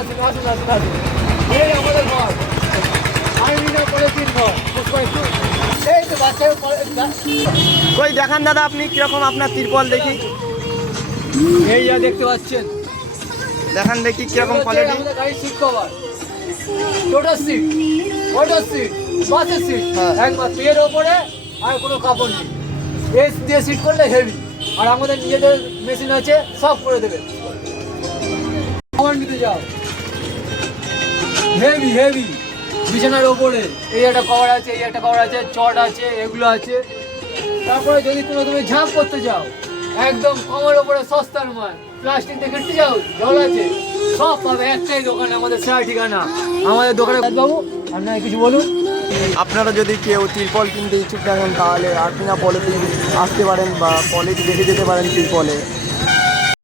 এই আমাদের ঘর, আইনা পলিথিন ঘর। এই তো বাচ্চা কই দেখান দাদা আপনি কিরকম আপনার তিরপল দেখি, এই যা দেখতে পাচ্ছেন, দেখান দেখি কিরকম কোয়ালিটি। আমাদের গাড়ির seat cover, total seat, motor seat, বাসের সিট, হ্যাঁ। একবার এর ওপরে আর কোনো কাপড় নেই। এস দিয়ে সিট করলে হেভি, আর আমাদের নিজেদের মেশিন আছে, সব করে দেবে। কভার নিতে যাও, হেভি হেভি, বিছানার ওপরে এই একটা কভার আছে, এই একটা কভার আছে, চট আছে, এগুলো আছে। তারপরে যদি কোনো তুমি ঝাঁপ করতে যাও, একদম কমের ওপরে সস্তার মাল, প্লাস্টিক দিয়ে কিনতে যাও, জল আছে, সব পাবে একটাই দোকানে, আমাদের সেরা ঠিকানা। আমাদের দোকানে বাবু আপনারা কিছু বলুন। আপনারা যদি কেউ তিরপল কিনতে ইচ্ছুক থাকেন তাহলে আর্টিনা পলিতে আসতে পারেন বা পলিতে দেখে যেতে পারেন তিরপলে।